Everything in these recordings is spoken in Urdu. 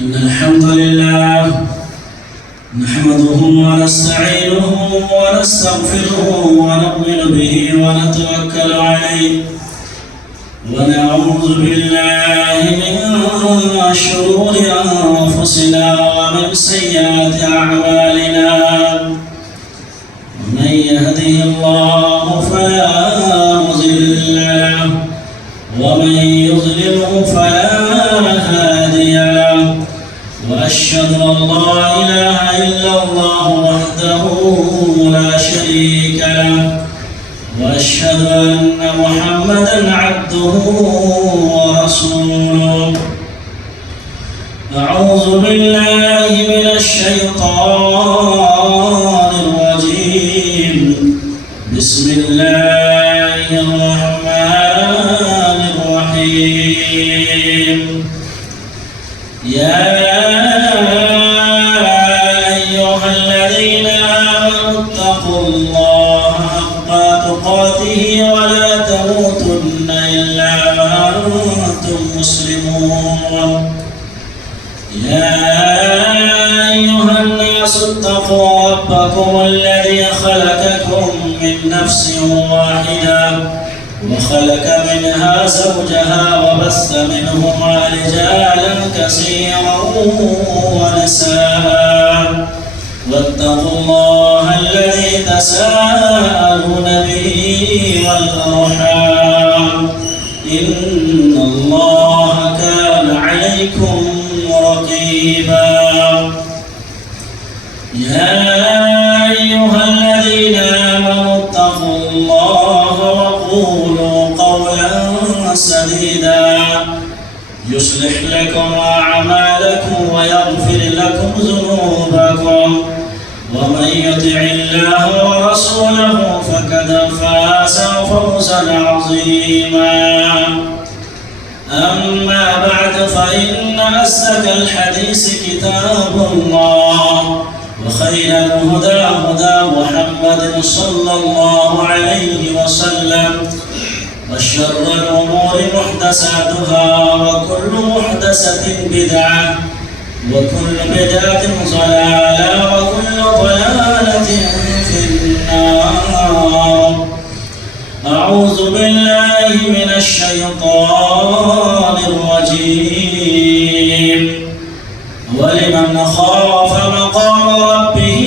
إن الحمد لله نحمده ونستعينه ونستغفره ونؤمن به ونتوكل عليه ونعوذ بالله من شرور أنفسنا ومن سيئات أعمالنا من يهده الله فلا مضل له ومن يضلله فلا هادي له وأشهد أن لا إله إلا الله وحده لا شريك له وأشهد أن محمدًا عبده ورسوله أعوذ بالله من الشيطان الرجيم بسم الله الرحمن الرحيم يا أيها الذين آمنوا اتقوا الله حق تقاته ولا تموتن إلا وأنتم مسلمون يا أيها الناس اتقوا ربكم الذي خلقكم من نفس واحدة وخلق منها زوجها وبث منهما رجالا كثيرا ونساء واتقوا الله الذي تساءلون به والأرحام إن الله كان عليكم رقيبا يا أيها الذين آمنوا اتقوا الله وقولوا قولا سديدا يصلح لكم أعمالكم ويغفر لكم ذنوبكم ومن يطع الله ورسوله فقد فاز فوزا عظيما أما بعد فإن أصدق الحديث كتاب الله وخير الهدى هدى محمد صلى الله عليه وسلم وشر الأمور محدثاتها وكل محدثة بدعة وكل بدعة ضلالة وكل ضلالة في النار أعوذ بالله من الشيطان الرجيم ولمن خاف مقام ربه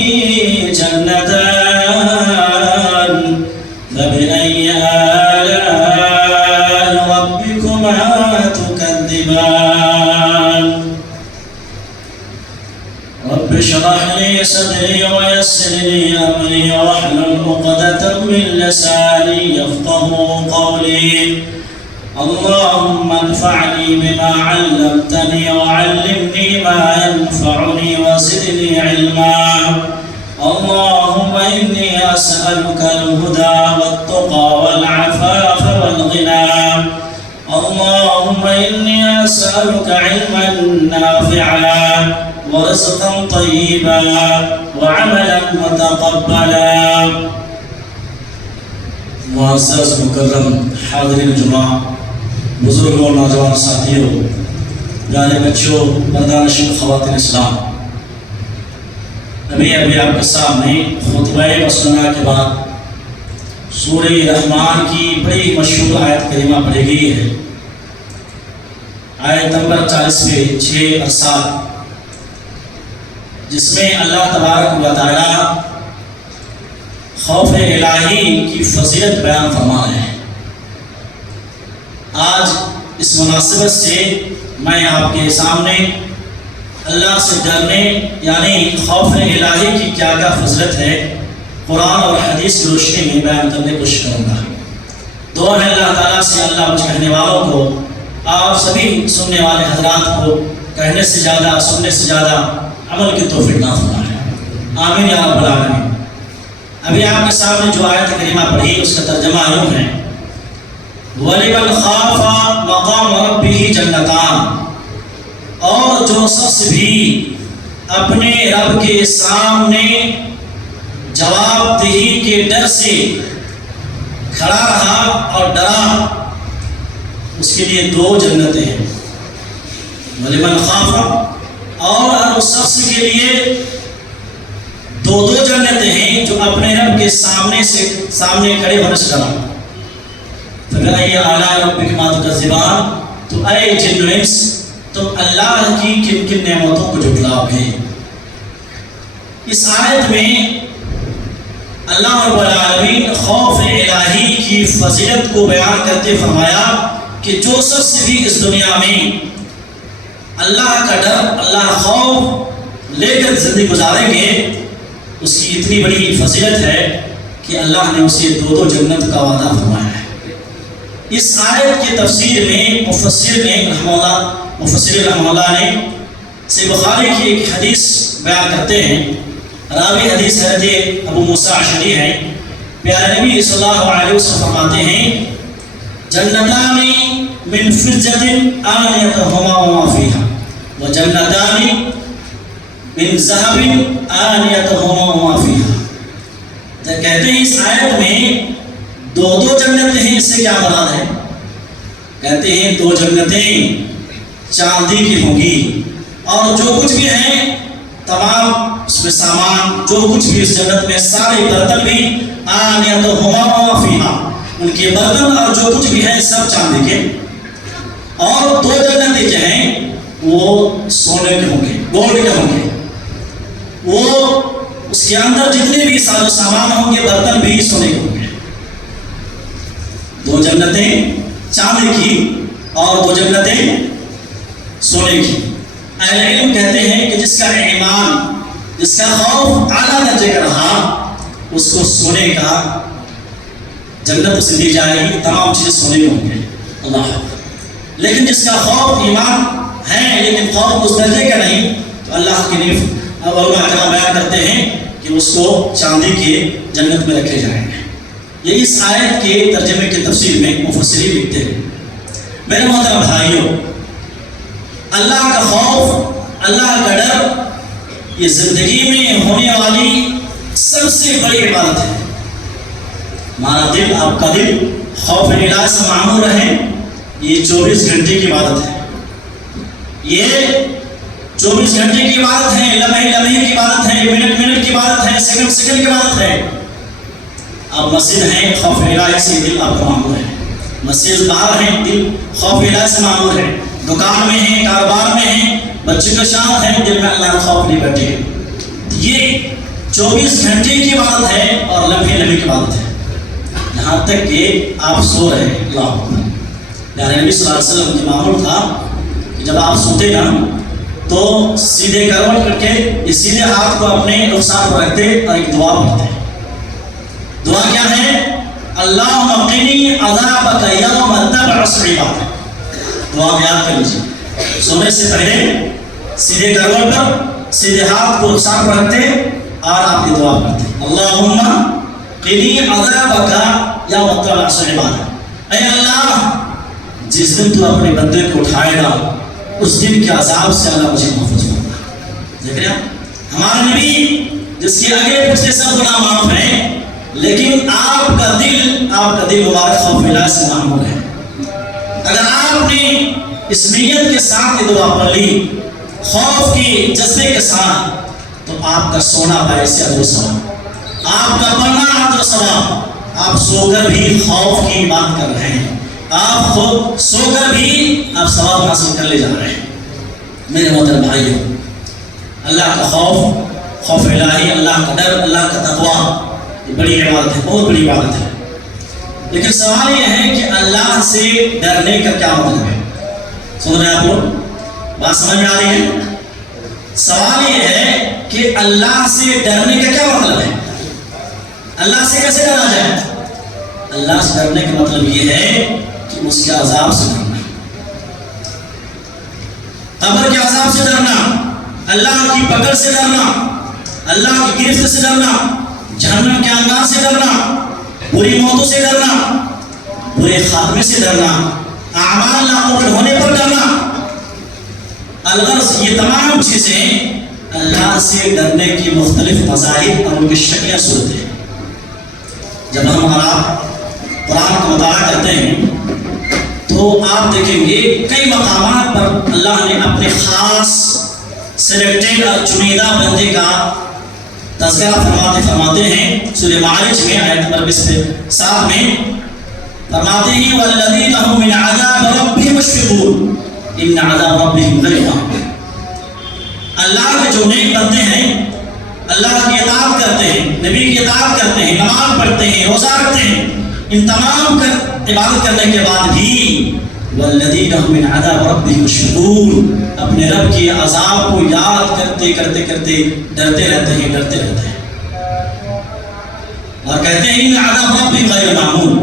جنتان فبأي آلاء ربكما تكذبان رب اشرح لي صدري ويسر لي أمري واحلل عقدة من لساني يفقهوا قولي اللهم انفعني بما علمتني وعلمني ما ينفعني وزدني علما اللهم إني أسألك الهدى والتقى والعفاف والغنى اللهم إني أسألك علما نافعا ورزقا طيبا وعملا متقبلا معزز مکرم حاضرین جمعہ بزرگوں نوجوان ساتھیوں پیارے بچوں مردان شیخ خواتین اسلام ابھی آپ کے سامنے خطبہ مسنونہ کے بعد سورہ رحمان کی بڑی مشہور آیت کریمہ پڑھی گئی ہے آیت نمبر 40 پہ 6 اور 7 جس میں اللہ تبارک و تعالی خوف الہی کی فضیلت بیان فرما رہے ہیں۔ آج اس مناسبت سے میں آپ کے سامنے اللہ سے ڈرنے یعنی خوف الہی کی کیا فضیلت ہے قرآن اور حدیث کی روشنی میں بیان کرنے کی کوشش کروں گا۔ دعا ہے اللہ تعالیٰ سے اللہ مجھ کہنے والوں کو آپ سبھی سننے والے حضرات کو کہنے سے زیادہ سننے سے زیادہ عمل کی توفیق عطا فرمائے، آمین یا رب العالمین۔ ابھی آپ کے سامنے جو آیت کریمہ پڑھی اس کا ترجمہ یوں ہے وَلِمَنْ خَافَ مَقَامَ رَبِّهِ جَنَّتَانِ، اور جو شخص بھی اپنے رب کے سامنے جواب دہی کے ڈر سے کھڑا رہا اور ڈرا اس کے لیے دو جنتیں ہیں۔ وَلِمَنْ خَافَ اور ہر اس شخص کے لیے دو دو جنتیں ہیں جو اپنے رب کے سامنے کھڑے ہونے سے ڈرا۔ فَبِأَيِّ آلَاءِ رَبِّكُمَا تُكَذِّبَانِ، تو اے جن و انس تم اللہ کی کن کن نعمتوں کو جھٹلاؤ گے۔ اس آیت میں اللہ رب العالمین خوف الہی کی فضیلت کو بیان کرتے فرمایا کہ جو شخص بھی اس دنیا میں اللہ کا ڈر، اللہ خوف لے کر زندگی گزاریں گے، اس کی اتنی بڑی فضیلت ہے کہ اللہ نے اسے دو دو جنت کا وعدہ فرمایا ہے۔ اس آیت کی تفسیر میں مفسر رحمہ اللہ نے صحیح بخاری کی ایک حدیث بیان کرتے ہیں۔ راوی حدیث حضرت ابو موسیٰ اشعری ہے۔ پیارے نبی صلی اللہ علیہ وسلم فرماتے ہیں جنتان من فضة آنيتهما وما فيها وجنتان من ذهب آنيتهما وما فيها۔ کہتے ہیں اس آیت میں دو دو جنتیں ہیں، اس سے کیا مراد ہے؟ کہتے ہیں دو جنتیں چاندی کی ہوں گی اور جو کچھ بھی ہیں تمام اس میں سامان، جو کچھ بھی اس جنت میں سارے برتن بھی آنیتہما وما فیہا، ان کے برتن اور جو کچھ بھی ہے سب چاندی کے، اور دو جنتیں جو ہیں وہ سونے کے ہوں گے، گولڈ کے ہوں گے، وہ اس کے اندر جتنے بھی ساز و سامان ہوں گے برتن بھی سونے کے ہوں گے۔ دو جنتیں چاندی کی اور دو جنتیں سونے کی۔ اہل علم کہتے ہیں کہ جس کا ایمان، جس کا خوف اعلیٰ درجے کا رہا، اس کو سونے کا جنت اسے دی جائے گی، تمام چیزیں سونے کی ہوں گے۔ اللہ، لیکن جس کا خوف ایمان ہے لیکن خوف اس درجے کا نہیں، تو اللہ کی نیف علماء کرام بیان کرتے ہیں کہ اس کو چاندی کے جنت میں رکھے جائیں گے۔ یہ اس آیت کے ترجمے کے تفسیر میں مفسرین لکھتے ہیں۔ میرے محترم بھائیوں، اللہ کا خوف، اللہ کا ڈر یہ زندگی میں ہونے والی سب سے بڑی عبادت ہے۔ ہمارا دل، آپ کا دل خوف الہی سے معمور رہے، یہ 24 گھنٹے کی عبادت ہے۔ یہ 24 گھنٹے کی عبادت ہے، لمحے لمحے کی عبادت ہے، منٹ منٹ کی عبادت ہے، سیکنڈ سیکنڈ کی عبادت ہے۔ آپ مسجد ہیں، خوف الہی سے دل آپ کا معمور ہے۔ مسجد باہر ہیں، دل خوف الہی سے معمور ہے۔ دکان میں ہیں، کاروبار میں ہیں، بچے کا شاعت ہے، دل میں اللہ کا خوف نہیں بیٹھے ہیں۔ یہ 24 گھنٹے کی عبادت ہے اور لمحے لمحے کی عبادت ہے، یہاں تک کہ آپ سو رہے ہیں۔ اللہ اکبر۔ پیارے نبی صلی اللہ علیہ وسلم کا معمول تھا کہ جب آپ سوتے نا تو سیدھے کروٹ کر کے سیدھے ہاتھ کو اپنے رخسار پر رکھتے اور ایک دعا پڑھتے۔ دعا کیا ہے؟ اللہم قنی عذابک یوم تبعث عبادک۔ دعا یاد کر لیجیے، سونے سے پہلے سیدھے کروٹ پر سیدھے ہاتھ کو رخسار پر رکھتے اور آپ یہ دعا پڑھتے، اللہم قنی عذابک یوم تبعث عبادک۔ اے اللہ، جس دن تو اپنے بندے کو اٹھائے گا اس دن کے عذاب سے اللہ مجھے محفوظ کرنا۔ دیکھ رہے ہیں ہمارا نبی جس کے آگے پچھلے سب گناہ معاف ہیں، لیکن آپ کا دل مبارک خوف الہی سے معمور ہے۔ اگر آپ نے اس نیت کے ساتھ یہ دعا پڑھ لی، خوف کے جذبے کے ساتھ، تو آپ کا سونا باعث اجر و ثواب، آپ کا پڑھنا اجر و ثواب۔ آپ سو کر بھی خوف کی بات کر رہے ہیں، آپ خود سو کر بھی آپ ثواب حاصل کر لے جا رہے ہیں۔ میرے محترم بھائیوں، اللہ کا خوف، خوف الہی، اللہ کا ڈر، اللہ کا تقویٰ یہ بڑی عبادت ہے، بہت بڑی عبادت ہے۔ لیکن سوال یہ ہے کہ اللہ سے ڈرنے کا کیا مطلب ہے؟ سن رہے ہیں آپ لوگ؟ بات سمجھ میں آ رہی ہے؟ سوال یہ ہے کہ اللہ سے ڈرنے کا کیا مطلب ہے؟ اللہ سے کیسے ڈرا جائے؟ اللہ سے ڈرنے کا مطلب یہ ہے کہ اس کے عذاب سے ڈرنا، قبر کے عذاب سے ڈرنا، اللہ کی پکڑ سے ڈرنا، اللہ کی گرفت سے ڈرنا، جہنم کے انگار سے ڈرنا، بری موتوں سے ڈرنا، برے خاتمے سے ڈرنا، اعمال ناقابل ہونے پر ڈرنا۔ الغرض یہ تمام چیزیں اللہ سے ڈرنے کی مختلف مذاہب اور ان کی شکلیں صورت ہیں۔ جب ہم اور آپ قرآن کا مطالعہ کرتے ہیں تو آپ دیکھیں گے کئی مقامات پر اللہ نے اپنے خاص سلیکٹڈ اور چنیدہ بندے کا تذکرہ فرماتے ہیں سورہ معارج میں آیت نمبر 7 میں فرماتے ہیں والذین هم من عذاب ربهم مشفقون ان عذاب ربهم غیر مأمون۔ اللہ کے جو نیک بندے ہیں، اللہ کی اطاعت کرتے ہیں، نبی کی اطاعت کرتے ہیں، نماز پڑھتے ہیں، روزہ رکھتے ہیں، ان تمام عبادت کرنے کے بعد بھی والذین هم من عذاب ربهم مشفقون اپنے رب کے عذاب کو یاد کرتے ڈرتے رہتے ہیں اور کہتے ہیں ان عذاب ربهم غیر مأمون،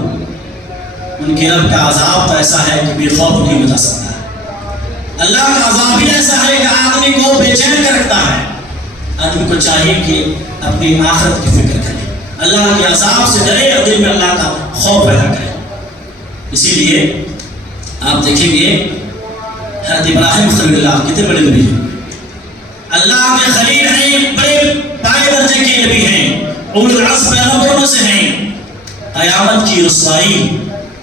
ان کے رب کا عذاب تو ایسا ہے کہ بے خوف نہیں ہو جا سکتا۔ اللہ کا عذاب ہی ایسا ہے کہ آدمی کو بے چین کر رکھتا ہے۔ آدمی کو چاہیے کہ اپنی آخرت کی فکر کرے، اللہ کے عذاب سے ڈرے اور دل میں اللہ کا خوف پیدا کرے۔ اسی لیے آپ دیکھیں گے حضرت ابراہیم خلیل اللہ کتنے بڑے نبی ہیں، اللہ کے خلیل ہیں، بڑے پائے درجے کے نبی ہیں، اولو العزم پیغمبروں سے ہیں۔ قیامت کی رسوائی،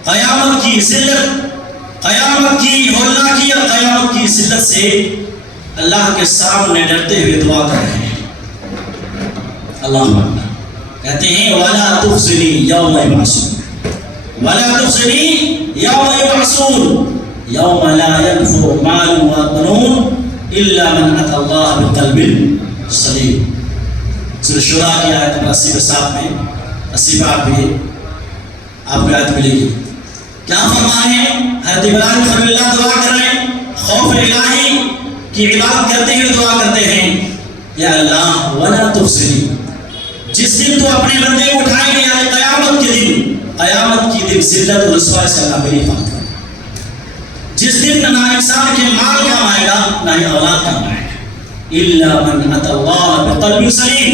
قیامت کی ذلت، قیامت کی ہولناکی اور قیامت کی ذلت سے اللہ کے سامنے ڈرتے ہوئے دعا کر رہے ہیں۔ اللہ اکبر، کہتے ہیں وَلَا تُخْزِنِي يَوْمَ يُبْعَثُونَ وَلَا تُخْزِنِي يَوْمَ يُبْعَثُونَ يَوْمَ لَا يَنْفَعُ مَالٌ وَلَا بَنُونَ إِلَّا مَنْ أَتَى اللَّهَ بِقَلْبٍ سَلِيمٍ۔ سورہ شورى کی آیت نمبر 80 کے ساتھ میں 80 بار بھی آپ کو آیت ملے گی۔ کیا فرما رہے ہیں؟ حضرت ابراہیم خلیل اللہ دعا کر رہے ہیں، خوف الہی کی عبادت کرتے ہوئے دعا کرتے ہیں یا اللہ وَلَا تُخْزِنِي، جس دن تو اپنے بندے کو اٹھائیں گے یعنی قیامت کے دن، قیامت کی دن ذلت و رسوائی سے اللہ میری حفاظت کرے، جس دن نہ انسان کے مال کام آئے گا نہ ہی اولاد کام آئے گا، إِلَّا مَنْ أَتَى اللَّهَ بِقَلْبٍ سَلِيمٍ،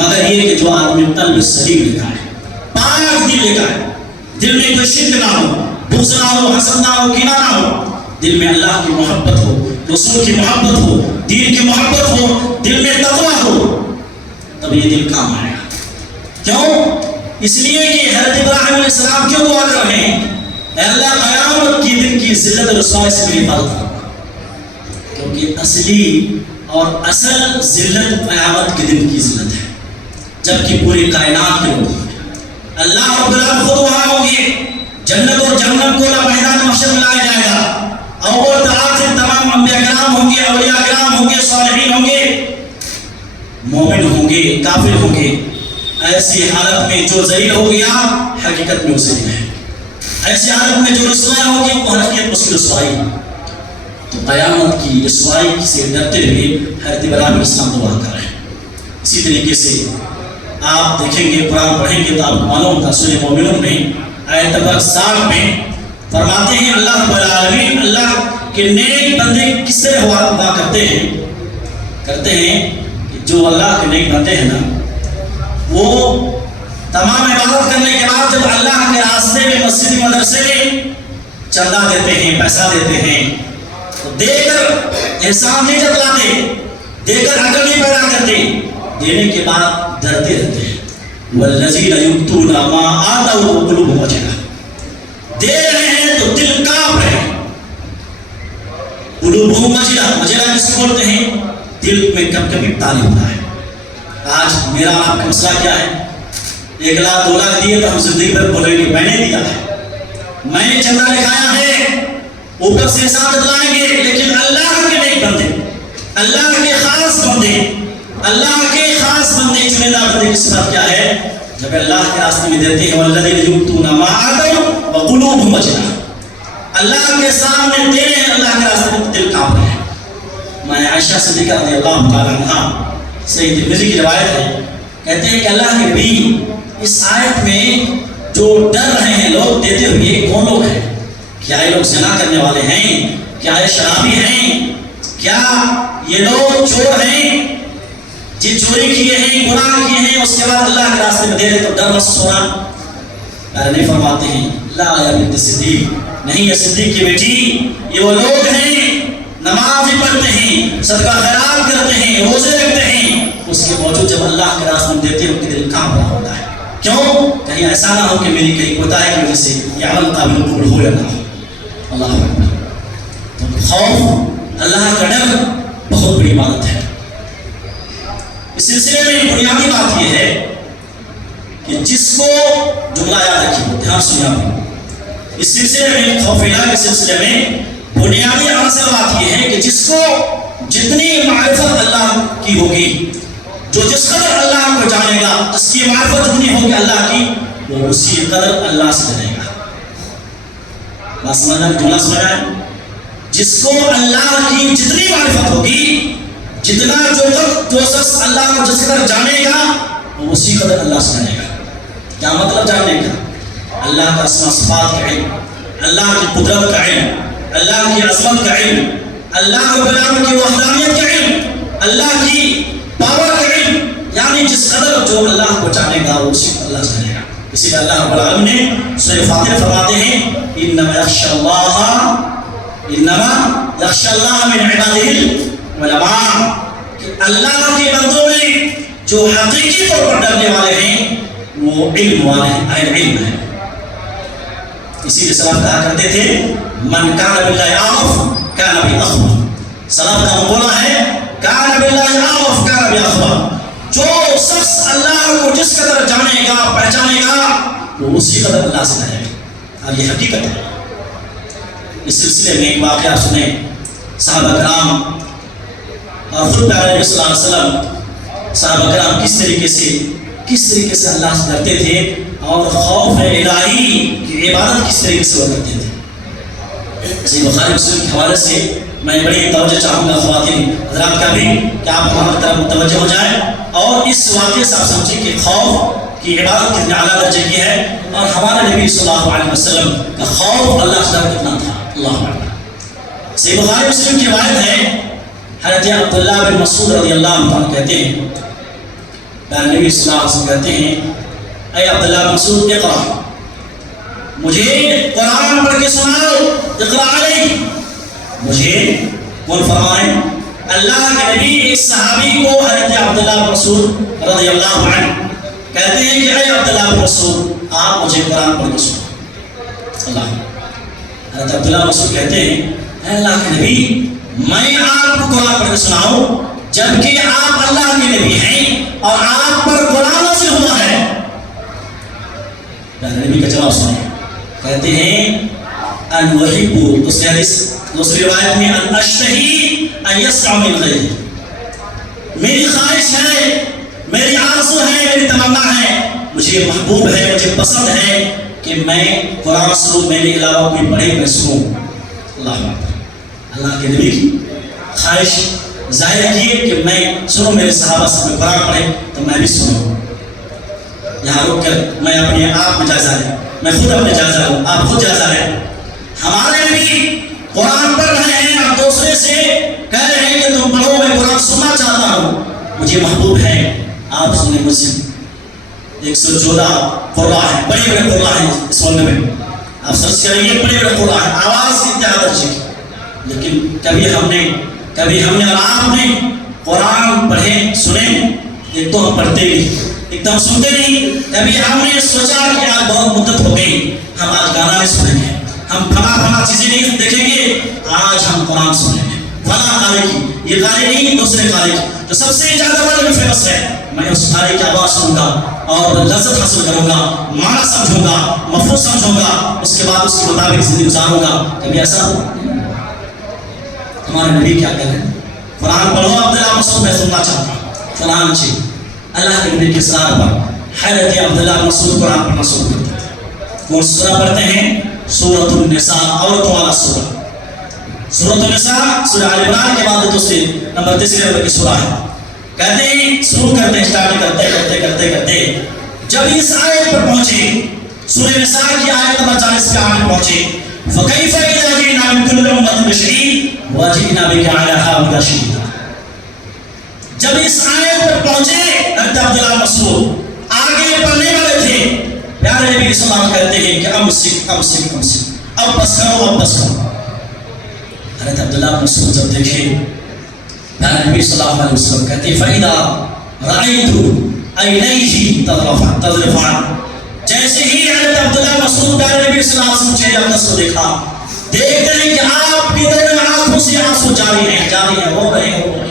مگر یہ کہ جو آدمی قلب سلیم لے کر آئے، پاک دل لے کر آئے، دل میں کوئی شرک نہ ہو، بغض نہ ہو، حسد نہ ہو، کینہ نہ ہو، دل میں اللہ کی محبت ہو، رسول کی محبت ہو، دین کی محبت ہو، دل میں تقویٰ ہو، تب یہ دل کام آئے گا۔ کیوں؟ اس لیے کہ حضرت ابراہیم علیہ السلام کیوں دعا کر رہے ہیں اے اللہ قیامت کی دن کی ذلت و رسوائی سے میری حفاظت کرنا، کیونکہ اصلی اور اصل ذلت قیامت کے دن کی ذلت ہے، جبکہ پوری کائنات کے لوگ ہیں، اللہ رب العالمین خود وہاں ہوں گے، جنت اور جہنم کو میدان محشر میں لایا جائے گا، اور تمام انبیاء کرام ہوں گے، اولیاء کرام ہوں گے، صالحین ہوں گے، مومن ہوں گے، کافر ہوں گے۔ ایسی حالت میں جو ذلیل ہو گیا حقیقت میں اسے ہے، ایسی حالت میں جو رسوائی ہوگی وہ حقیقت اس کی رسوائی۔ تو قیامت کی رسوائی سے ڈرتے ہوئے حضرت ابراہیم علیہ السلام دعا کر رہے ہیں۔ اسی طریقے سے آپ دیکھیں گے، قرآن پڑھیں گے تو آپ کو معلوم ہوگا، سورہ مومنون میں آیت نمبر 60 میں فرماتے ہیں اللہ رب العالمین اللہ کے نیک بندے کس طرح ہوا کرتے ہیں کہ جو اللہ کے نیک بندے ہیں نا، وہ تمام عبادت کرنے کے بعد جب اللہ کے راستے میں مسجد مدرسے میں چندہ دیتے ہیں، پیسہ دیتے ہیں، تو دے کر احسان نہیں جتلاتے، دے کر عقل نہیں پیدا کرتے، دینے کے بعد ڈرتے رہتے ہیں۔ والذین یؤتون ما آتوا وقلوبهم وجلة، دے رہے ہیں تو دل کانپ رہے ہیں، قلوبهم وجلة کس کو بولتے ہیں؟ دل میں کب کبھی تاری ہوتا ہے۔ آج میرا آپ کا مسئلہ کیا ہے؟ 1 لاکھ 2 لاکھ دیے تو ہم زندگی پر بولیں گے میں نے دیا ہے، میں نے چندہ لکھایا ہے، اوپر سے احسان جتلائیں گے، لیکن اللہ کے نیک بندے، اللہ کے خاص بندے، اللہ کے خاص بندے چنیدہ بندے کی صفت کیا ہے؟ جب اللہ کے راستے میں دیتے ہیں والذین یؤتون ما آتوا وقلوبهم وجلة، اللہ کے سامنے دے رہے ہیں، اللہ کے راستے میں دل کانپ رہے ہیں۔ میں عائشہ صدیقہ رضی اللہ تعالیٰ عنہا صحیح ترمذی کی روایت ہے، کہتے ہیں کہ اللہ کے نبی اس آیت میں جو ڈر رہے ہیں لوگ دیتے ہوئے کون لوگ ہیں؟ کیا یہ لوگ زنا کرنے والے ہیں؟ کیا یہ شرابی ہیں؟ کیا یہ لوگ چور ہیں جی چوری کیے ہیں، گناہ کیے ہیں، اس کے بعد اللہ کے راستے میں دے دے تو ڈر محسوس ہونا؟ نہیں فرماتے ہیں لا یا بنت صدیق، نہیں یہ صدیق کی بیٹی، یہ وہ لوگ ہیں نماز بھی پڑھتے ہیں، صدقہ خیرات کرتے ہیں، روزے رکھتے ہیں، اس کے باوجود جب اللہ کے راستے میں دیتے ہیں ان کے دل کانپ رہا ہوتا ہے۔ کیوں؟ کہیں ایسا نہ ہو کہ میری کہیں کوتاہی کی وجہ سے یہ عمل قابل قبول ہو یا نہ ہو۔ اللہ اکبر۔ تو خوف، اللہ کا ڈر بہت بڑی عبادت ہے۔ اس سلسلے میں بنیادی بات یہ ہے کہ جس کو جملہ یاد رکھیے، دھیان سنیے آپ، اس سلسلے میں خوف الہ کے سلسلے میں بنیادی عنصر بات یہ ہے کہ جس کو جتنی معرفت اللہ کی ہوگی، جو جس قدر اللہ کو جانے گا، اس کی معرفت جتنی ہوگی اللہ کی، وہ اسی قدر اللہ سے ڈرے گا۔ بات سمجھنا، جملہ سمجھنا ہے؟ جس کو اللہ کی جتنی معرفت ہوگی، جتنا جو شخص اللہ کو جس قدر جانے گا، وہ اسی قدر اللہ سے ڈرے گا۔ کیا مطلب جاننے کا؟ اللہ کا اسماء صفات کا علم، اللہ کی قدرت کا علم، اللہ کی عظمت کا علم، اللہ رب العالمین کی وحدانیت کا علم، اللہ کی پاور کا علم، یعنی جس قدر جو اللہ کو جانے گا وہ اسی قدر اللہ سے جانے گا۔ اسی لیے اللہ رب العالمین نے سورہ فاتر فرماتے ہیں انما یخشی اللہ من عبادہ العلماء، کہ اللہ کے بندوں میں جو حقیقی طور پر ڈرنے والے ہیں وہ علم والے ہیں، اہل علم ہیں۔ اسی لیے سلف کہا کرتے تھے من کان باللہ عارف کان بالاخبر، سلف کا مقولہ ہے کان باللہ عارف کان بالاخبر، جو شخص اللہ کو جس قدر جانے گا، پہچانے گا، وہ اسی قدر اللہ سے ڈرے گا۔ اور یہ حقیقت ہے۔ اس سلسلے میں ایک واقعہ سنیں، صحابہ کرام اور خود پیارے نبی صلی اللہ علیہ وسلم، صحابہ کرام کس طریقے سے اللہ سے ڈرتے تھے اور خوف الہی کی عبادت کس طریقے سے وہ کرتے تھے۔ صحیح بخاری مسلم کے حوالے سے میں بڑی توجہ چاہوں گا خواتین حضرات کا بھی کہ آپ ہماری طرف متوجہ ہو جائیں اور اس واقعے سے آپ سمجھیں کہ خوف کی عبادت کتنے اعلیٰ درجے کی ہے اور ہمارے نبی صلی اللہ علیہ وسلم کا خوف اللہ سے ڈر کتنا تھا۔ اللہ اکبر۔ صحیح بخاری مسلم کی روایت ہے، حضرت عبداللہ بن مسعود رضی اللہ عنہ کہتے ہیں، پیارے نبی صلی اللہ علیہ وسلم کہتے ہیں اے عبداللہ بن مسعود اقرأ، مجھے قرآن پڑھ کے سناؤ، اقرأ علیہ، مجھے کون فرمائے؟ اللہ کے نبی ایک صحابی کو حضرت عبداللہ بن مسعود رضی اللہ عنہ کہتے ہیں کہ اے عبداللہ بن مسعود آپ مجھے قرآن پڑھ کے سناؤ۔ اللہ، حضرت عبداللہ بن مسعود کہتے ہیں اے اللہ کے نبی میں آپ کو قرآن پڑھ کے سناؤں جبکہ آپ اللہ کے نبی ہیں اور آپ پر قرآن نازل ہوا ہے؟ نبی کا جواب سنیں، کہتے ہیں ان وحب، دوسری روایت میں ان اشتہی ان یسمع من غیری، میری خواہش ہے، میری آرزو ہے، میری تمنا ہے، مجھے محبوب ہے، مجھے پسند ہے کہ میں قرآن سنوں، میرے علاوہ کوئی پڑھے میں سنوں۔ اللہ اللہ کے نبی کی خواہش ظاہر کیے کہ میں سنوں، میرے صحابہ سے میں قرآن پڑھے تو میں بھی سنوں۔ یہاں رک کر میں اپنے آپ میں جائزہ لیں، میں خود اپنے جائزہ لوں، آپ خود جائزہ لیں۔ ہمارے نبی قرآن پڑھ رہے ہیں، آپ دوسرے سے کہہ رہے ہیں کہ تم پڑھو، میں قرآن سننا چاہتا ہوں، مجھے محبوب ہے، آپ سنیں مجھ سے۔ 114 قرآن ہے، بڑے بڑے قرآن ہیں اس ملک میں، آپ سرچ کریں گے، بڑے بڑے قرآن ہیں، آواز انتہا درجے کی، لیکن کبھی ہم نے اور آپ نے قرآن پڑھے سنے؟ ایک تو ہم پڑھتے نہیں، ایک تو ہم سنتے نہیں۔ کبھی ہم نے سوچا کہ آج بہت مدت ہو گئی، ہم آج گانا نہیں سنیں گے، ہم فلاں چیزیں نہیں دیکھیں گے، آج ہم قرآن سنیں گے فلاں قاری کی، یہ قاری نہیں دوسرے قاری کی جو سب سے زیادہ ورلڈ میں فیمس ہے، میں اس قاری کی آواز سنوں گا اور لذت حاصل کروں گا، معنی سمجھوں گا، مفہوم سمجھوں گا، اس کے بعد اس کے مطابق زندگی گزاروں گا۔ کبھی ایسا ہو؟ ہمارے نبی کیا کہہ رہے ہیں؟ قرآن پڑھو عبداللہ مسعود، میں سننا چاہتا ہوں فلان چیز۔ اللہ کے نبی کے اصرار پر حضرت عبداللہ مسعود قرآن پڑھنا شروع کرتے تھے۔ کون سورہ پڑھتے ہیں؟ سورۃ النساء، عورتوں والا سورہ۔ سورۃ النساء سورہ آل عمران کے بعد تیسرے نمبر کی سورہ ہے۔ کہتے ہیں شروع کرتے ہیں، اسٹارٹ کرتے جب اس آیت پر پہنچے، سورہ نساء کی آیت نمبر 40 پہ آنے پہنچے، فَكَيْفَ إِذَا جِئْنَا مِنْ كُلِّ أُمَّةٍ بِشَهِيدٍ وَجِئْنَا بِكَ عَلَىٰ هَٰؤُلَاءِ شَهِيدًا۔ جب اس آیت پر پہنچے حضرت عبداللہ مسعود آگے پڑھنے والے تھے، پیارے نبی صلی اللہ علیہ وسلم کہتے ہیں کہ امسک، اب بس کرو۔ حضرت عبداللہ مسعود جب دیکھے، پیارے نبی صلی اللہ علیہ وسلم کہتے ہیں فَإِذَا رَأَيْتُ عَيْنَيْهِ تَذْرِفَانِ، جیسے ہی حضرت عبداللہ مسعود پیارے نبی صلی اللہ علیہ وسلم چہرے اقدس کو دیکھا، دیکھتے ہیں کہ آپ کی دونوں آنکھوں سے آنسو جاری ہیں، رو رہے ہیں۔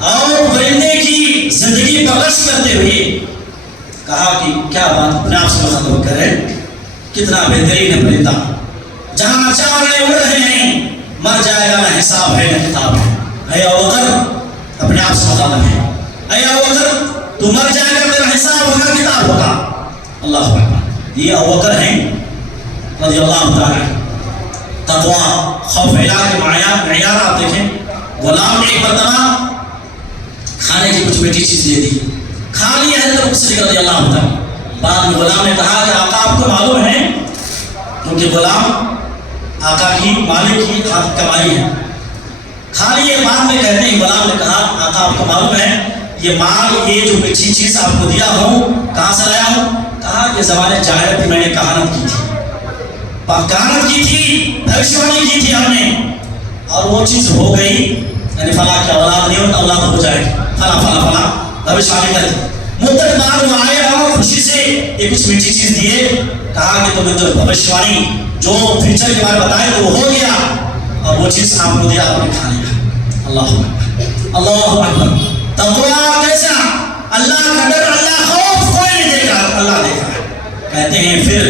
اور پرندے کی زندگی بخش کرتے ہوئے کہا کہ کیا بات اپنے آپ سے مخاطب کریں، کتنا بہترین ہے پرندہ، جہاں چاہ رہے اڑ رہے ہیں، مر جائے گا نہ حساب ہے نہ کتاب ہے۔ اے ابوبکر اپنے آپ سے مخاطب ہے، اے ابوبکر تو مر جائے گا، تیرا حساب ہوگا کتاب ہوگا۔ اللہ اکبر، یہ ابوبکر ہیں رضی اللہ تعالی۔ تقویٰ خوف الہ کے معیار آپ دیکھیں، غلام نے ایک مرتبہ کھانے کی کچھ میٹھی چیز دے دی، کھا لیا حضرت ابو بکر صدیق رضی اللہ تعالی۔ بعد میں غلام نے کہا کہ آقا آپ کو معلوم ہے، کیونکہ غلام آقا کی مالک کی ہاتھ کمائی ہے، کھا لیے۔ بعد میں کہتے ہیں غلام نے کہا آقا آپ کو معلوم ہے یہ مال، یہ جو میٹھی چیز آپ کو دیا ہوں کہاں سے لایا ہوں؟ کہا کہ زمانے جاہلیت میں میں نے کہانت کی تھی، بھوشوانی کی تھی ہم نے، اور وہ چیز ہو گئی، یعنی فلاں کی اولاد نہیں ہوتا اولاد ہو جائے گی، فلاں بھوشوانی کر دی۔ مدت بعد وہ آئے اور خوشی سے یہ کچھ میٹھی چیز دیے، کہا کہ تمہیں جو بھوشوانی جو فیوچر کے بارے بتائے تو وہ ہو گیا، اور وہ چیز آپ کو دیا آپ نے کھا لیا۔ اللہ اکبر، اللہ اکبر۔ تقویٰ کیسا؟ اللہ کا ڈر، اللہ خوف کوئی نہیں دیکھ رہا، اللہ دیکھ رہا ہے۔ کہتے ہیں پھر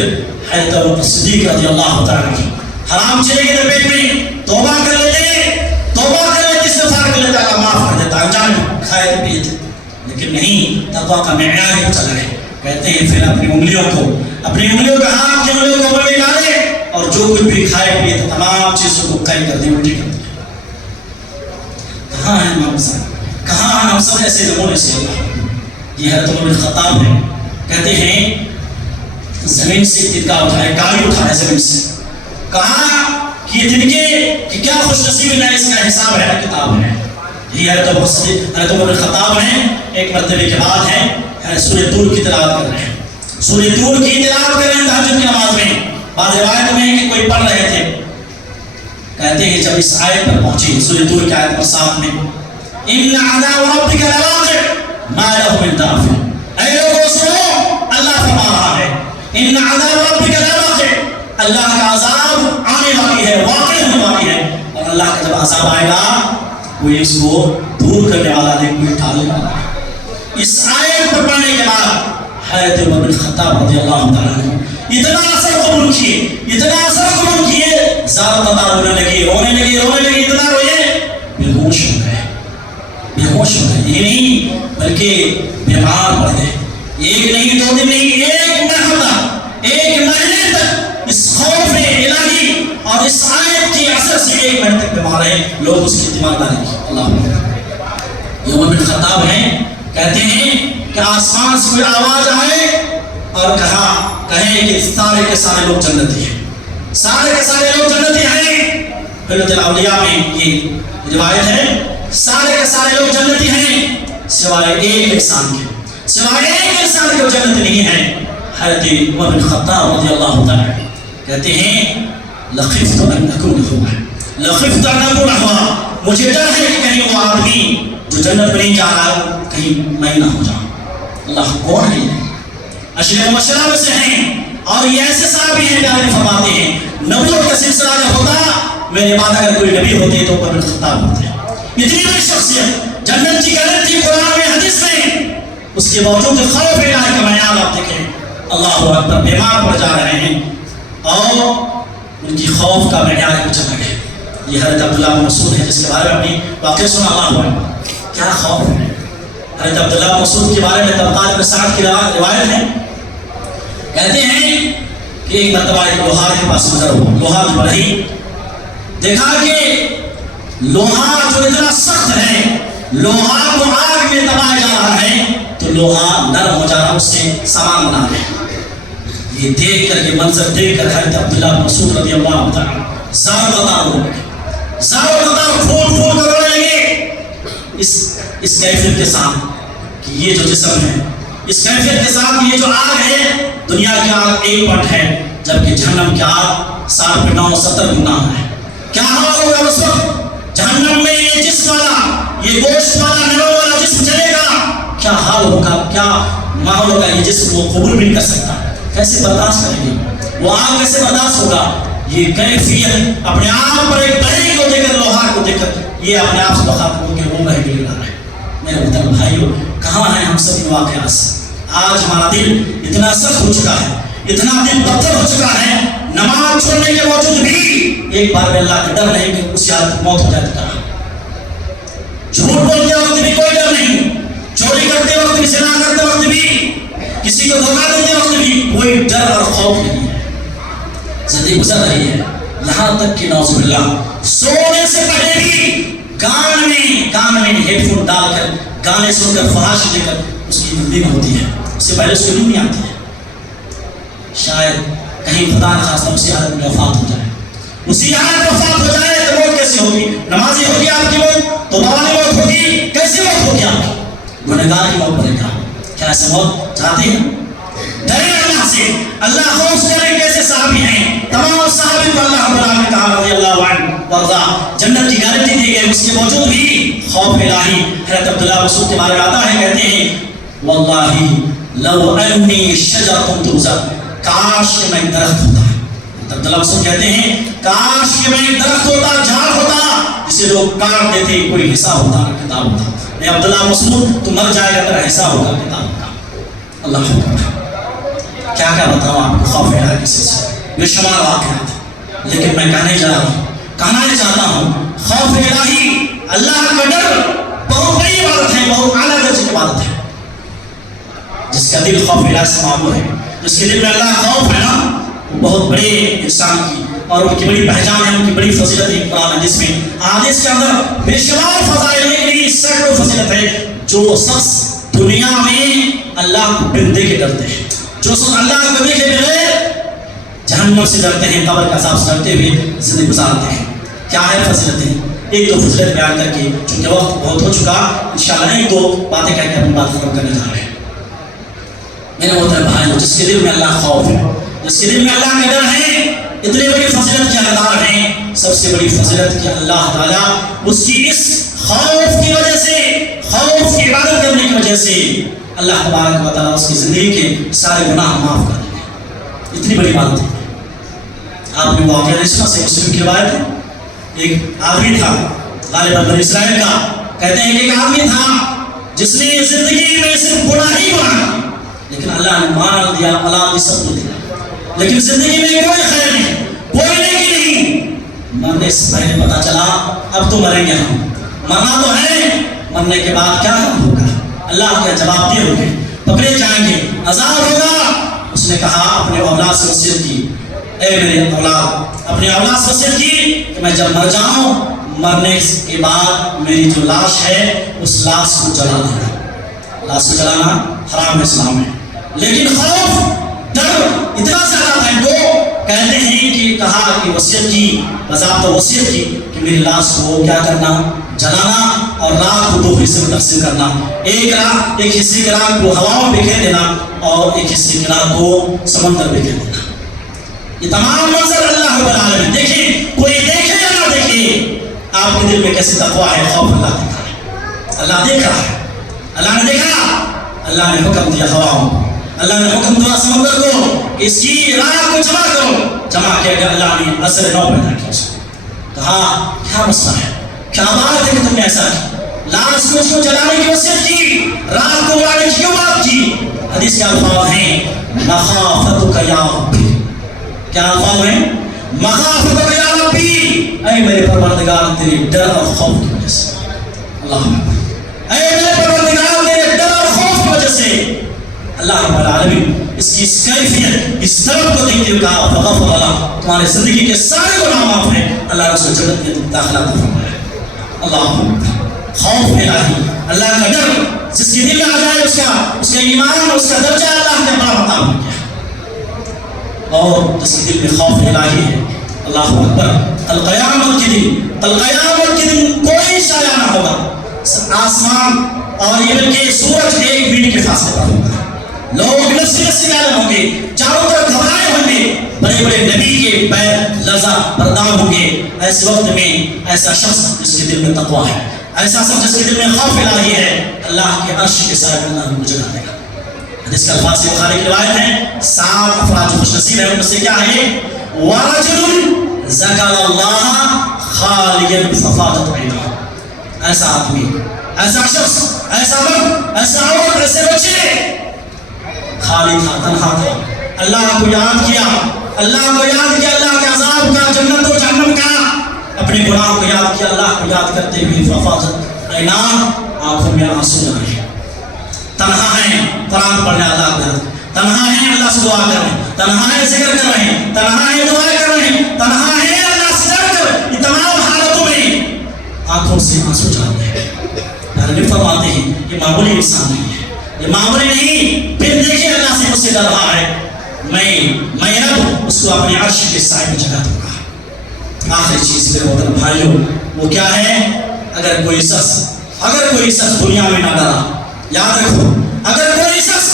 حضرت ابو بکر صدیق رضی اللہ تعالی حرام چلے گئے پیٹ میں، توبہ کر لیتے استغفار کر لیتے، اللہ معاف کر دیتا، انجان کھائے تھے پیے تھے، لیکن نہیں، تقویٰ کا معیار ہی چلا ہے۔ کہتے ہیں پھر اپنی انگلیوں کا ہاتھ کی انگلیوں کو منہ میں ڈالے، اور جو کچھ بھی کھائے پیے تھے تمام چیزوں کو قید کر دی، الٹی کر دی۔ کہاں ہیں امام حسین؟ کہاں ہیں ہم سب ایسے نمونے سے؟ یہ حضرت عمر بن خطاب ہے، کہتے ہیں زمین سے تنکا اٹھائے، کالی اٹھائے زمین سے، کہا کہ یہ تنکے کہ کیا خوش نصیبی، نہ اس کا حساب ہے نہ کتاب ہے۔ یہ حضرت عمر بن خطاب ہیں، ایک مرتبے کے بعد ہیں سورہ طور کی تلاوت کر رہے ہیں، سورہ طور کی تلاوت کر رہے ہیں تہجد کی نماز میں۔ بعض روایت میں ہے کہ کوئی پڑھ رہے تھے، کہتے ہیں جب اس آیت پر پہنچی، سورہ طور کی آیت پر 7 میں، ان عذاب ربک لواقع ما له من دافع، اے لوگوں سنو، اللہ فرما رہا ہے ان عذاب ربک لواقع، اللہ کا عذاب آنے والی ہے، واقع ہونے والی ہے، اور اللہ کا جب عذاب آئے گا کوئی اس کو دور کرنے والا نہیں، کوئی ٹالنے والا نہیں۔ اس آیت پر پڑھنے کے بعد حضرت عمر بن خطاب رضی اللہ تعالیٰ عنہ اتنا اثر قبول کیے، زیادہ تتا رونے لگے، اتنا روئے بے ہوش ہو گئے۔ یہ نہیں بلکہ بیمار پڑ گئے، ایک نہیں، 2 دن نہیں، ایک مہینے تک اس خوف الہی اور اس آیت کی اثر سے 1 مہینے تک بیمار ہے، لوگ اس کی تیمارداری کی۔ اللہ یہ عمر بن خطاب ہیں، کہتے ہیں کہ آسمان سے کوئی آواز آئے اور کہیں کہ سارے کے سارے لوگ جنتی ہیں، سارے کے سارے لوگ جنتی ہیں۔ حلت الاولیاء میں یہ روایت ہے، سارے کے سارے لوگ جنتی ہیں سوائے ایک انسان کے وہ جنت نہیں ہے۔ حضرت عمر بن خطاب رضی اللہ تعالی کہتے ہیں لخفت ان اکون ہوا، مجھے ڈر ہے کہ کہیں وہ آدمی جو جنت میں نہیں جا رہا ہے کہیں میں نہ ہو جاؤں۔ اللہ کون ہے؟ عشرہ مبشرہ میں سے ہیں، اور یہ ایسے صحابی ہیں کہ آگے فرماتے ہیں نبوت کا سلسلہ جب ہوتا، میرے بعد اگر کوئی نبی ہوتے تو عمر بن خطاب ہوتے۔ اتنی بڑی شخصیت، جنت کی گارنٹی قرآن میں حدیث میں، اس کے باوجود خوف الہی کا معیار آپ دیکھیں، اللہ اکبر، بیمار پڑ جا رہے ہیں اور ان کی خوف کا معیار کچھ الگ ہے۔ یہ حضرت عبداللہ بن مسعود ہے جس کے بارے میں اپنی واقعہ سنا، اللہ اکبر کیا خوف ہے۔ حضرت عبداللہ بن مسعود کے بارے میں طبقات بن سعد کی روایت ہے، کہتے ہیں کہ ایک مرتبہ ایک لوہار کے پاس گزر ہوا، لوہار جو رہی، دیکھا کہ لوہا جو اتنا سخت ہے، لوہا کو آگ میں دبایا جا رہا ہے تو لوہا نرم ہو جا رہا ہے، اس سے سامان بنا رہے ہیں۔ یہ دیکھ کر، یہ منظر دیکھ کر حضرت عبداللہ بن مسعود رضی اللہ تعالی زار پھول کر رونے لگے اس کیفیت کے ساتھ کہ یہ جو جسم ہے، اس کیفیت کے ساتھ یہ جو آگ ہے، دنیا کی آگ 1 پٹ ہے، جبکہ جہنم کی آگ 7 پہ 9 70 گنا ہے۔ کیا حال ہوگا اس وقت جہنم میں؟ یہ جسم والا، یہ گوشت والا، نرم والا جسم چلے گا، کیا حال ہوگا، کیا ماحول ہوگا؟ یہ جسم وہ قبول بھی نہیں کر سکتا، کیسے برداشت کریں گے؟ وہ آگ کیسے برداشت ہوگا؟ یہ کیفیت اپنے آپ پر ایک بہری کو دے کر، لوہار کو دے کر، یہ اپنے آپ سے بخاطب ہو کہ وہ بہری لے رہا ہے۔ میرے وطن بھائیوں، کہاں ہیں ہم سب واقعات سے؟ آج ہمارا دل اتنا سخت ہو چکا ہے، اتنا دل پتھر ہو چکا ہے، نماز چھوڑنے کے باوجود بھی ایک بار میں اللہ کا ڈر نہیں کہ اس حالت موت ہو جاتی ہے۔ جھوٹ بولتے وقت بھی کوئی ڈر نہیں، چوری کرتے وقت بھی، زنا کرتے وقت بھی، کسی کو دھوکہ دیتے وقت بھی کوئی ڈر اور خوف نہیں ہے۔ زندگی گزر رہی ہے، یہاں تک کہ نعوذ باللہ سونے سے پہلے بھی کان میں ہیڈ فون ڈال کر گانے سن کر فحاشی دے کر اس کی نیند ہوتی ہے، اس سے پہلے اس کو نیند نہیں آتی ہے۔ شاید کہیں خدا نخواستہ اسی حالت میں وفات ہو جائے، اسی حالت میں وفات ہو جائے تو موت کیسی ہوگی؟ نمازی ہوگی آپ کی موت؟ توبہ والی موت ہوگی؟ کیسی موت ہوگی آپ کی؟ گنہگار کی موت بنے گا۔ کیا ایسے موت چاہتے ہیں؟ ڈرے اللہ سے، اللہ خوف کریں۔ کیسے صحابی ہیں؟ تمام صحابی کو اللہ رب العالمین نے کہا رضی اللہ عنہ وارضا، جنت کی گارنٹی دی گئی، اس کے باوجود بھی خوف الہی۔ حضرت عبداللہ مسعود کے بارے میں آتا ہے، کہتے ہیں واللہ لو انی شجرۃ تنزل، کاش کہ میں درخت ہوتا۔ عبداللہ مسعود کہتے ہیں کاش کہ میں درخت ہوتا، جھاڑ ہوتا، جسے لوگ کاٹ دیتے، کوئی حصہ ہوتا، کتاب ہوتا۔ اے عبداللہ مسعود تو مر جائے گا، تیرا حصہ ہوگا کتاب کا۔ اللہ اکبر۔ کیا کیا بتاؤں آپ کو خوف الہی کسی سے، بے شمار واقعات، لیکن میں کہنا چاہتا ہوں خوف الہی، اللہ کا ڈر بہت بڑی عبادت ہے، بہت اعلیٰ درجے کی عبادت ہے۔ جس کا دل خوف الہی سے معمور ہے، جس کے دل میں اللہ کا خوف ہے نا، وہ بہت بڑے انسان کی اور ان کی بڑی پہچان ہے، ان کی بڑی فضیلت ہے۔ قرآن حدیث میں، حدیث کے اندر بے شمار فضائل ہیں، لیکن سینکڑوں فضیلت ہے۔ جو شخص دنیا میں اللہ کو بندے کے ڈرتے ہیں، جو شخص اللہ کو دیکھے بغیر جہنم سے ڈرتے ہیں، قبر کا عذاب سے ڈرتے ہوئے زندگی گزارتے ہیں۔ کیا ہے فضیلتیں؟ ایک دو فضیلت بیان کر کے، چونکہ وقت بہت ہو چکا، انشاءاللہ ایک دو باتیں کہہ کے اپنی بات ختم کرنے جا رہے ہیں۔ میرے محترم بھائیو، جس کے دل میں اللہ خوف ہے، جس کے دل میں اللہ کا ڈر ہے، اتنی بڑی فضیلت کے حقدار ہیں۔ سب سے بڑی فضیلت کہ اللہ تعالیٰ اس کی اس خوف کی وجہ سے، خوف کی عبادت کرنے کی وجہ سے اللہ تبارک و تعالیٰ اس کی زندگی کے سارے گناہ معاف کر دیں گے۔ اتنی بڑی بات ہے۔ آپ نے واقعہ رسمہ سے مسلم کی روایت ہے، ایک آدمی تھا غالباً بنی اسرائیل کا، کہتے ہیں کہ ایک آدمی تھا جس نے زندگی میں صرف گناہ ہی گناہ، لیکن اللہ نے مال دیا، اولاد سب نے دیا، لیکن زندگی میں کوئی خیر نہیں، کوئی نیکی نہیں۔ مرنے سے پہلے پتا چلا اب تو مریں گے ہم، مرنا تو ہے، مرنے کے بعد کیا ہوگا؟ اللہ کا جواب دے ہوگے، پکڑے جائیں گے، عذاب ہوگا۔ اس نے کہا اپنے اولاد سے وصیت کی، اے میرے اولاد، اپنے اولاد سے وصیت کی کہ میں جب مر جاؤں، مرنے کے بعد میری جو لاش ہے اس لاش کو جلا دینا۔ لاش کو جلانا حرام اسلام میں، لیکن خوف ڈر اتنا زیادہ تھا تو کہتے ہیں کہ کہا کہ وصیت کی، باضابطہ وصیت کی کہ میری لاش کو کیا کرنا؟ جلانا، اور راک کو دو حصے میں تقسیم کرنا۔ ایک حصے کی راک کو ہوا میں بکھیر دینا اور ایک حصے کی راک کو سمندر بکھیر دینا۔ یہ تمام منظر اللہ رب العالمین، دیکھیں کوئی دیکھے یا نہ دیکھے، آپ کے دل میں کیسی تقویٰ ہے، خوف اللہ دیکھ رہا ہے، اللہ دیکھ رہا ہے۔ اللہ نے دیکھا، اللہ نے حکم دیا ہواؤں کو، اللہ نے حکم دیا سمندر کو، اس کی راک کو جمع کرو۔ جمع کیا گیا، اللہ نے اثر نو پیدا کیا اس کو۔ کہا کیا مسئلہ ہے، کیا بات ہے کہ تم نے ایسا کی؟ لاش کو اس کو جلانے کی وصیت کی، راک کو اڑانے کی کیوں بات کی؟ حدیث کے الفاظ ہیں مخافتک یا ربی، کیا الفاظ ہیں؟ مخافتک یا ربی، اے میرے پروردگار تیرے ڈر اور خوف کی وجہ سے۔ اللہ اے میرے پروردگار تیرے ڈر اور خوف کی وجہ سے۔ اللہ رب العالمین اس کی کیفیت، اس سبب کو دیکھتے ہوئے کہا فغفر اللہ، تمہارے زندگی کے سارے گناہ معاف ہیں، اللہ نے اس کو جنت میں داخلہ عطا فرمایا۔ اللہ خوف الہی، اللہ کا ڈر جس کے دل میں آ جائے، اس کا ایمان، اس کا درجہ اللہ نے بڑا بتا دیا۔ اور جس کے دل میں خوف الہی ہے، اللہ اکبر، القیامت کے دن کوئی سایہ نہ ہوگا، آسمان اور یہ بلکہ سورج ایک میل کے فاصلے پر ہوگا، لوگ نفسی عالم ہوں گے، چاروں طرف گھبرائے ہوں گے، بڑے بڑے نبی کے پیر لرزہ بردار ہوں گے۔ ایسے وقت میں ایسا شخص جس کے دل میں تقویٰ ہے، ایسا شخص جس کے دل میں خوف الہی ہے، اللہ کے عرش کے سائے میں اللہ کو جگہ دے گا۔ حدیث کے الفاظ سے بخاری کی روایت ہے، 7 افراد جو خوش نصیب ہیں ان میں سے کیا ہے؟ وَرَجُلٌ ذَكَرَ اللَّهَ خَالِيًا فَفَاضَتْ عَيْنُهُ، ایسا آدمی ایسا شخص، ایسا مرد، ایسا عورت، ایسے بچے خالی تھا، تنہا تھا. اللہ کو یاد کیا، اللہ کو یاد کیا، اللہ کے عذاب کا، جنت و جہنم کا، اپنے گناہ کو یاد کیا. اللہ کو یاد کرتے ہوئے ففاضت عیناہ، آنکھوں میں آنسو آئے. تنہا ہیں، قرآن پڑھنے اللہ کو یاد، تنہا ہیں اللہ سے دعا کر رہے ہیں، تنہا ہیں ذکر کر رہے ہیں، تنہا ہیں دعا کر رہے ہیں، تنہا ہیں اللہ سے ڈر کر. یہ تمام حالتوں میں آنکھوں سے آنسو جاتے ہیں. نبی فرماتے ہیں یہ معمولی انسان نہیں ہے، یہ معمولی نہیں. پھر دیکھیں اللہ سے مجھ سے ڈر رہا ہے، میں رب اس کو اپنے عرش کے سائے میں جگہ دوں گا. آخری چیز میرے محترم بھائیوں وہ کیا ہے؟ اگر کوئی شخص دنیا میں نہ ڈرا، یاد رکھو، اگر کوئی شخص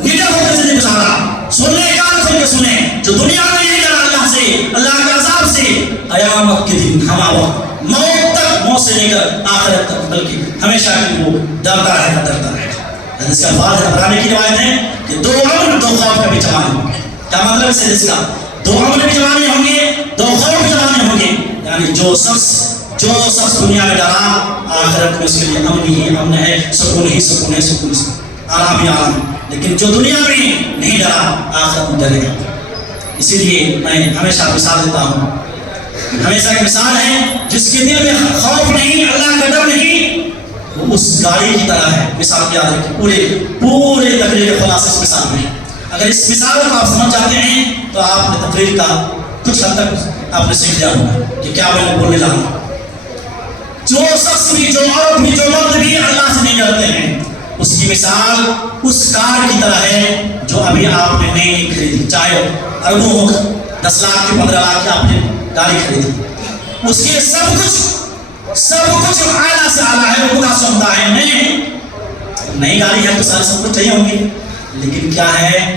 نڈر ہو کر زندگی گزارا، سننے کان کھول کے سنے، جو دنیا میں نہیں ڈرا اللہ سے، اللہ کے عذاب سے، قیامت کے دن ہمارا موت سے لے کر آخرت تک، بلکہ ہمیشہ کی وہ ڈرتا رہے گا. اس کا الفاظ ہے، قرآن کی روایت ہے کہ دو امن دو خوف کا بھی جمانے ہوں گے. کیا مطلب ہے اس کا؟ دو امن بھی جمانے ہوں گے، دو خوف بھی جمانے ہوں گے. یعنی جو شخص دنیا میں ڈرا، آخرت میں اس کے لیے امن ہی امن ہے، سکون ہی سکون ہے، سکون آرام ہی آرام. لیکن جو دنیا میں نہیں ڈرا، آخرت میں ڈرے گا. اسی لیے میں ہمیشہ مثال دیتا ہوں، ہمیشہ ایک مثال ہے جس کے دل میں خوف نہیں، اللہ کا ڈر نہیں، وہ اس گاڑی کی طرح ہے. مثال یاد رکھیں، پورے تقریر کے خلاصے اس مثال میں. اگر اس مثال کو آپ سمجھ جاتے ہیں تو آپ نے تقریر کا کچھ حد تک آپ نے سیکھ لیا ہوگا کہ کیا میں بولنے جا رہا ہوں. جو شخص بھی، جو عورت بھی، جو مرد بھی اللہ سے نہیں ڈرتے ہیں، اس کی مثال اس کار کی طرح ہے جو ابھی آپ نے نئی خریدی، چاہے اربوں ہو، 10 لاکھ کی، 15 لاکھ کی آپ نے گاڑی خریدی. اس کے سب کچھ اعلیٰ سے اعلیٰ ہے، وہ خدا سنتا ہے. نئی گاڑی ہے تو سارے سب کچھ چاہیے ہوں گے، لیکن کیا ہے؟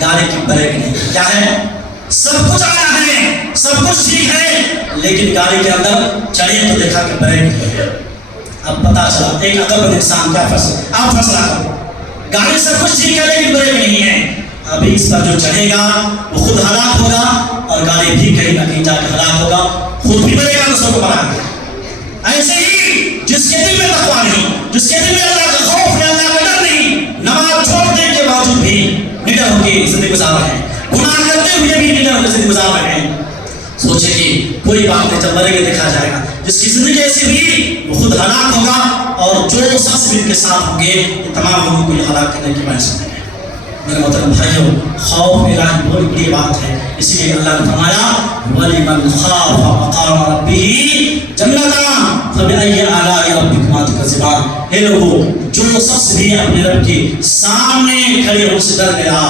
گاڑی کی بریک نہیں. کیا ہے؟ سب کچھ اعلیٰ ہے، سب کچھ ٹھیک ہے، لیکن گاڑی کے اندر چڑھے تو دیکھا کہ بریک نہیں ہے. اب پتا چلا ایک عقل مند انسان کیا فیصلہ، آپ فیصلہ کرو. گاڑی سب کچھ ٹھیک ہے لیکن بریک نہیں ہے. ابھی اس پر جو چڑھے گا وہ خود ہلاک ہوگا، اور گاڑی بھی کہیں نہ کہیں جا کے ہلاک ہوگا، خود بھی مرے گا تو سب کو مرا گا. ایسے ہی جس کے دل میں تقویٰ نہیں، جس کے دل میں اللہ کا خوف نہیں، اللہ کا ڈر نہیں، نماز چھوڑنے کے باوجود بھی نڈر ہو کے زندگی گزار رہے ہیں، گناہ کرتے ہوئے بھی نڈر ہو کے زندگی گزار رہے ہیں. سوچے کہ کوئی بات نہیں، جب مرے گا دیکھا جائے گا. جس کی زندگی ایسی بھی وہ خود ہلاک ہوگا، اور جو شخص بھی ان کے ساتھ ہوں گے یہ تمام لوگوں کو یہ ہلاک کرنے کی باعث بنے گے. میرے محترم بھائیوں، خوف الہی بہت بڑی بات ہے. اسی لیے اللہ نے فرمایا وَلِمَنْ خَافَ مَقَامَ رَبِّهِ جَنَّتَانِ فَبِأَيِّ آلَاءِ رَبِّكُمَا تُكَذِّبَانِ. اے لوگوں، جو شخص بھی اپنے رب کے سامنے کھڑے ہو سے ڈر گیا،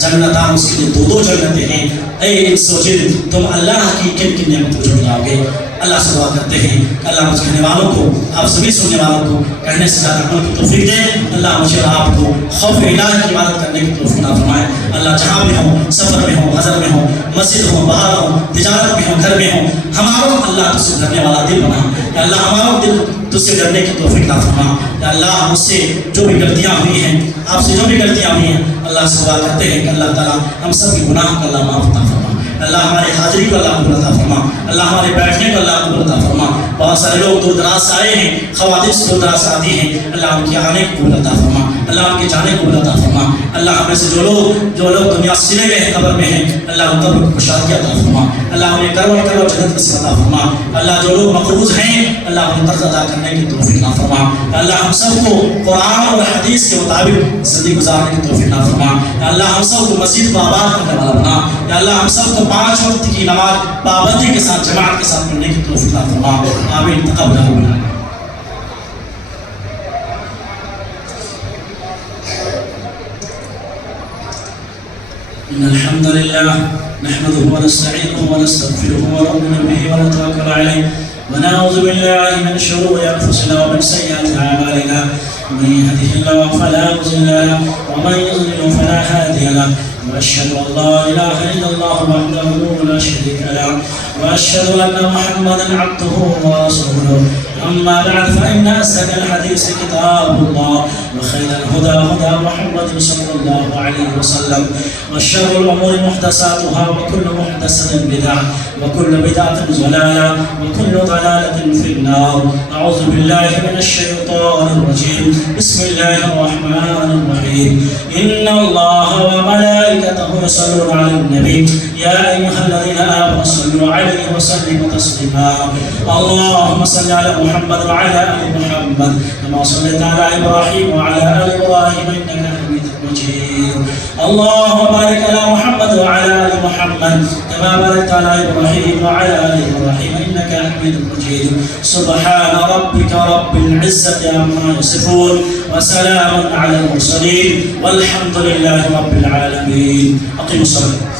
جنتان، اس کے لیے دو جنتیں ہیں. اے سوچے تم اللہ کی کن کن نعمتوں کو جھٹلاؤ گے. اللہ سے دعا کرتے ہیں کہ اللہ مجھ کہنے والوں کو، آپ سبھی سننے والوں کو کہنے سے زیادہ عمل کی توفیق دے. اللہ مجھے اور آپ کو خوف الہی کی عبادت کرنے کی توفیق عطا فرمائے. اللہ جہاں بھی ہوں، سفر میں ہوں، حضر میں ہوں، مسجد ہوں، باہر ہوں، تجارت میں ہوں، گھر میں ہوں، ہمارا اللہ تجھ سے ڈرنے والا دل بنا. یا اللہ ہمارا دل تجھ سے ڈرنے کی توفیق عطا فرما. یا اللہ مجھ سے جو بھی غلطیاں ہوئی ہیں، آپ سے جو بھی غلطیاں ہوئی ہیں، اللہ سے دعا کرتے ہیں کہ اللہ تعالیٰ ہم سب کے گناہ کو اللہ معاف عطا فرما. اللہ ہماری حاضری کو اللہ قبول عطا فرما. اللہ ہمارے بیٹھنے کو اللہ قبول عطا فرما. بہت سارے لوگ دور دراز سے آئے ہیں، خواتین دور دراز سے آتی ہیں، اللہ ان کے آنے کو قبول عطا فرما. اللہ ان کے جانے کو قبول عطا فرما. اللہ ہمیں سے جو لوگ دنیا سے چلے گئے ہیں، قبر میں ہیں، اللہ ان قبر کو خوشحالی عطا فرما. اللہ انہیں کرو جنت نصیب عطا فرما. اللہ جو لوگ مقروض ہیں، اللہ انہیں قرض ادا کرنے کی توفیق عطا فرما. اللہ ہم سب کو قرآن اور حدیث کے مطابق زندگی گزارنے کی توفیق عطا فرما. اللہ ہم سب کو مسجد کو آباد کرنے والا بنا. یا اللہ ہم سب کو 5 وقت کی نماز پابندی کے ساتھ، جماعت کے ساتھ پڑھنے کی توفیق عطا فرما. آمین. تقبل منا. إن الحمد لله نحمده ونستعينه ونستغفره ونؤمن به ونتوكل عليه ونعوذ بالله من شرور أنفسنا ومن سيئات أعمالنا. من يهده الله فلا مضل له ومن يضلل فلا هادي له. وأشهد أن لا إله إلا الله وحده لا شريك له وأشهد أن محمدا عبده ورسوله. أما بعد فإن أصدق الحديث كتاب الله وخير الهدى هدى محمد صلى الله عليه وسلم وشر الأمور محدثاتها وكل محدثة بدعة وكل بدعة ضلالة وكل ضلالة في النار. أعوذ بالله من الشيطان الرجيم. بسم الله الرحمن الرحيم. إن الله وملائكته يصلون على النبي يا أيها الذين آمنوا صلوا عليه وسلموا تسليما. اللهم صل على محمد وعلى آل محمد كما صليت على إبراهيم وعلى آل إبراهيم إنك حميد مجيد. اللهم بارك على محمد وعلى آل محمد كما باركت على إبراهيم وعلى آل إبراهيم إنك حميد مجيد. سبحان ربك رب العزة عما يصفون وسلام على المرسلين والحمد لله رب العالمين. أقيموا الصلاة.